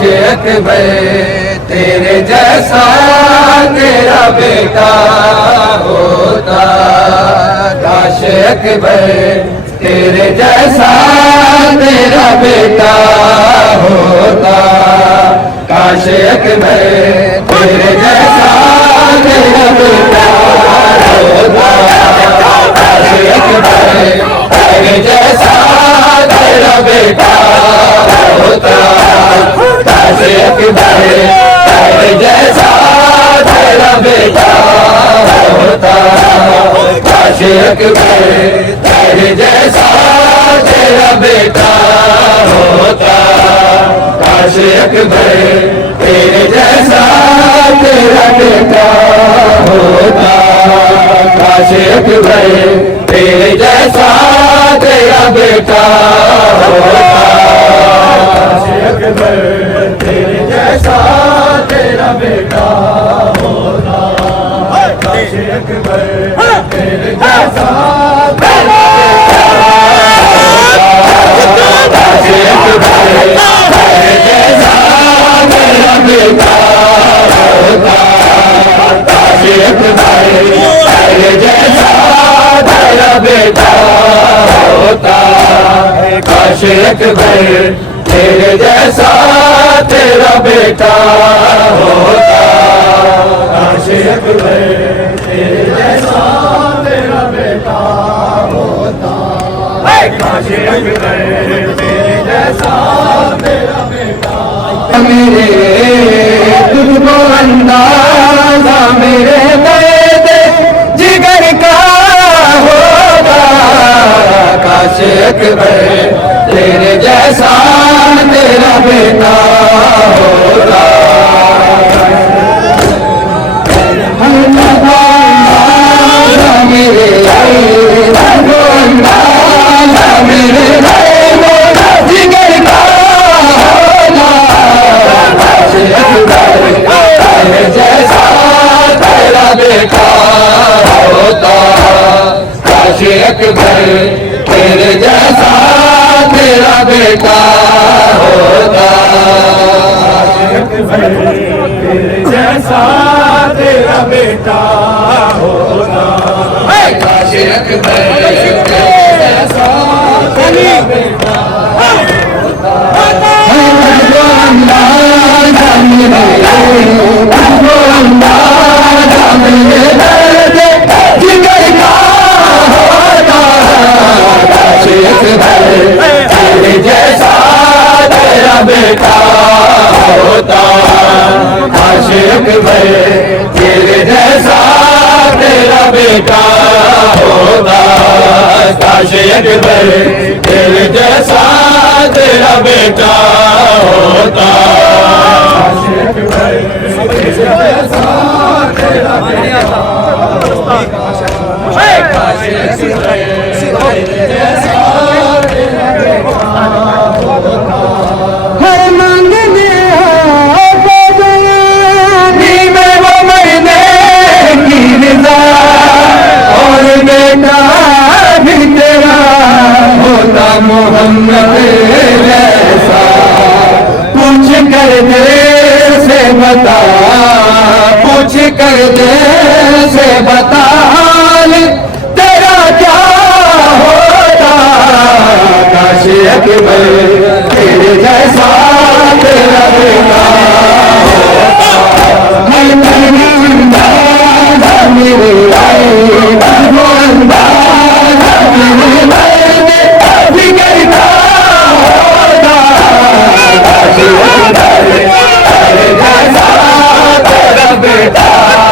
अकबर तेरे जैसा तेरा बेटा होता, काश अकबर तेरे जैसा तेरा बेटा होता, काश अकबर तेरे जैसा तेरा बेटा होता, काश अकबर तेरे जैसा तेरा बेटा होता, काश अकबर तेरे जैसा तेरा बेटा होता, काश अकबर तेरे जैसा तेरा बेटा होता, काश अकबर तेरे जैसा तेरा बेटा होता, काश अकबर तेरे जैसा तेरा बेटा होता, काश अकबर तेरे जैसा तेरा बेटा होता, काश अकबर तेरे जैसा तेरा बेटा होता, काश अकबर तेरे जैसा तेरा बेटा होता, काश अकबर तेरे जैसा तेरा बेटा होता, काश अकबर तेरे जैसा तेरा बेटा होता, काश अकबर तेरे जैसा तेरा बेटा। मेरे तुझको अंदाजा मेरे दर्द जिगर का होगा, काश अकबर तेरे जैसा तेरा बेटा होगा, मेरे मेरे जिगर का होगा, काश अकबर तेरे जैसा तेरा बेटा होता, काश अकबर तेरे जैसा तेरा बेटा होता, काश अकबर तेरे जैसा तेरा बेटा होता, काश अकबर तेरे जैसा तेरा बेटा होता, जिगर का होता, काश अकबर तेरे जैसा तेरा बेटा होता, काश अकबर तेरे जैसा तेरा बेटा होता, काश अकबर तेरे जैसा तेरा बेटा होता, काश अकबर तेरे जैसा तेरा बेटा होता, काश अकबर तेरे जैसा तेरा बेटा होता। हर मांगने में वो मरने की रज़ा, और बेटा भी तेरा होता मोहम्मद जैसा, पूछ कर दे से बता, पूछ कर दे से बता तेरा क्या होता, काश अकबर तेरे जैसा तेरा बेटा होता, मेरे जिगर का होता, काश अकबर तेरे जैसा तेरा बेटा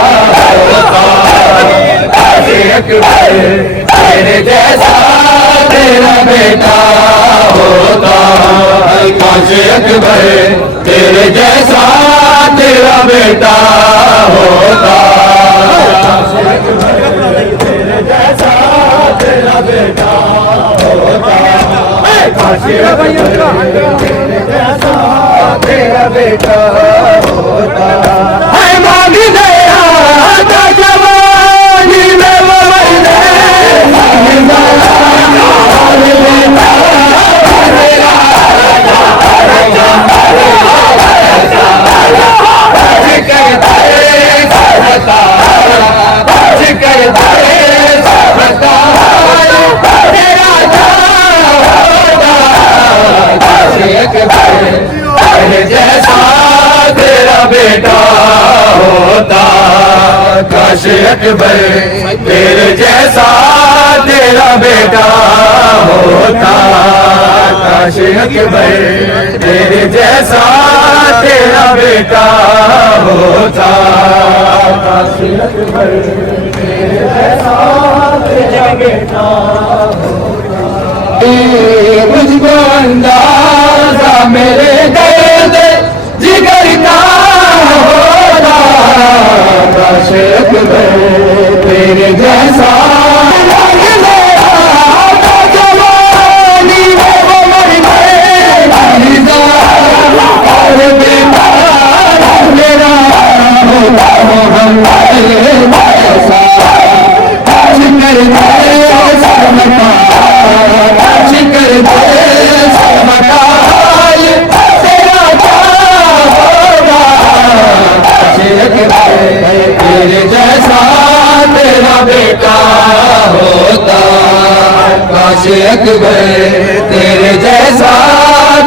होता, काश अकबर तेरे जैसा तेरा बेटा होता, काश अकबर तेरे जैसा तेरा बेटा होता, काश अकबर तेरे जैसा तेरा बेटा होता, काश अकबर तेरे जैसा तेरा बेटा होता। जवानी में वो मरने बेटा होता, काश अकबर तेरे जैसा तेरा बेटा होता, काश अकबर तेरे जैसा तेरा बेटा होता, काश अकबर तेरे जैसा तेरा बेटा होता। मुझको अंदाजा मेरे दर्द जिगर का होता, काश अकबर तेरे जैसा जवानी में वो मर गए और बेकार मेरा होता मोहम्मद जैसा, काश कर दे समता, काश कर दे समता, तेरा क्या होगा, काश अकबर तेरे जैसा तेरा बेटा होता, काश अकबर तेरे जैसा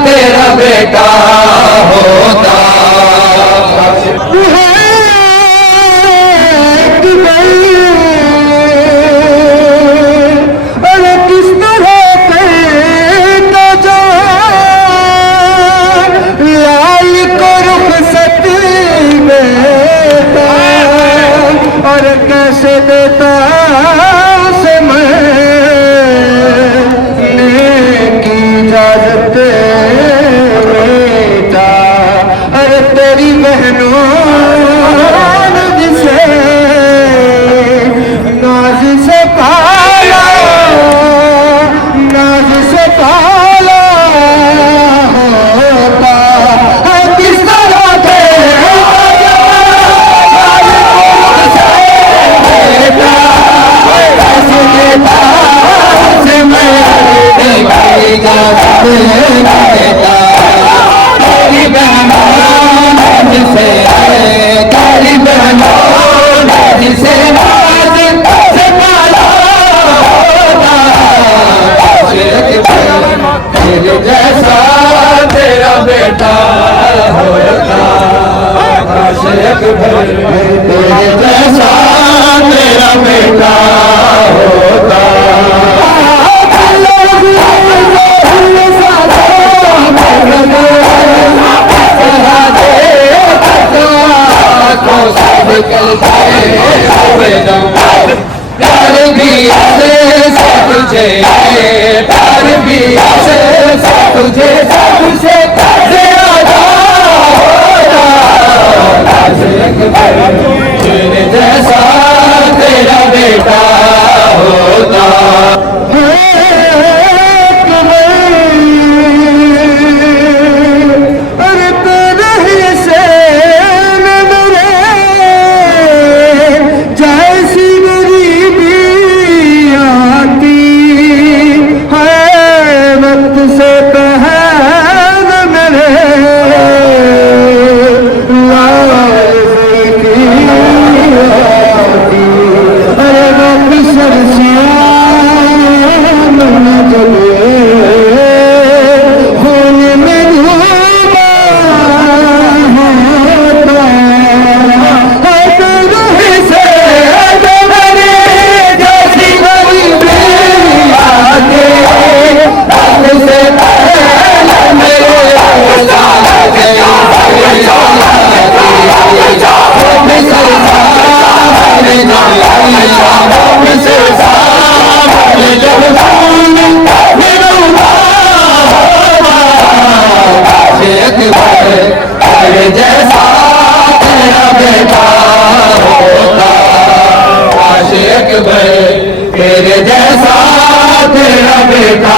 तेरा बेटा होता। अरे किस तरह करता जा लाई को रुखसत देता, और कैसे देता से मैं की इजाजत बेटा, अरे तेरी बहनों जिसे नाज से पाला, नाज से पाला होता, किस तरह के जैसा तेरा बेटा होता, काश अकबर तेरे जैसा तेरा बेटा होता। प्यार भी ऐसे से तुझे, प्यार भी ऐसे से तुझे सबसे ज्यादा होता, काश अकबर तेरे जैसा तेरा बेटा होता। अरे तेरे ही से मेरे जैसी गरीबी आती है, वक्त से पहल मेरे लाइफ की आती, अरे वक्त सरसिया मन जले खून में डूबा होता, तेरे से मेरे जैसी गरीबी आके वक्त से पहले मेरे तेरे जैसा तेरा बेटा होता, काश अकबर तेरे जैसा तेरा बेटा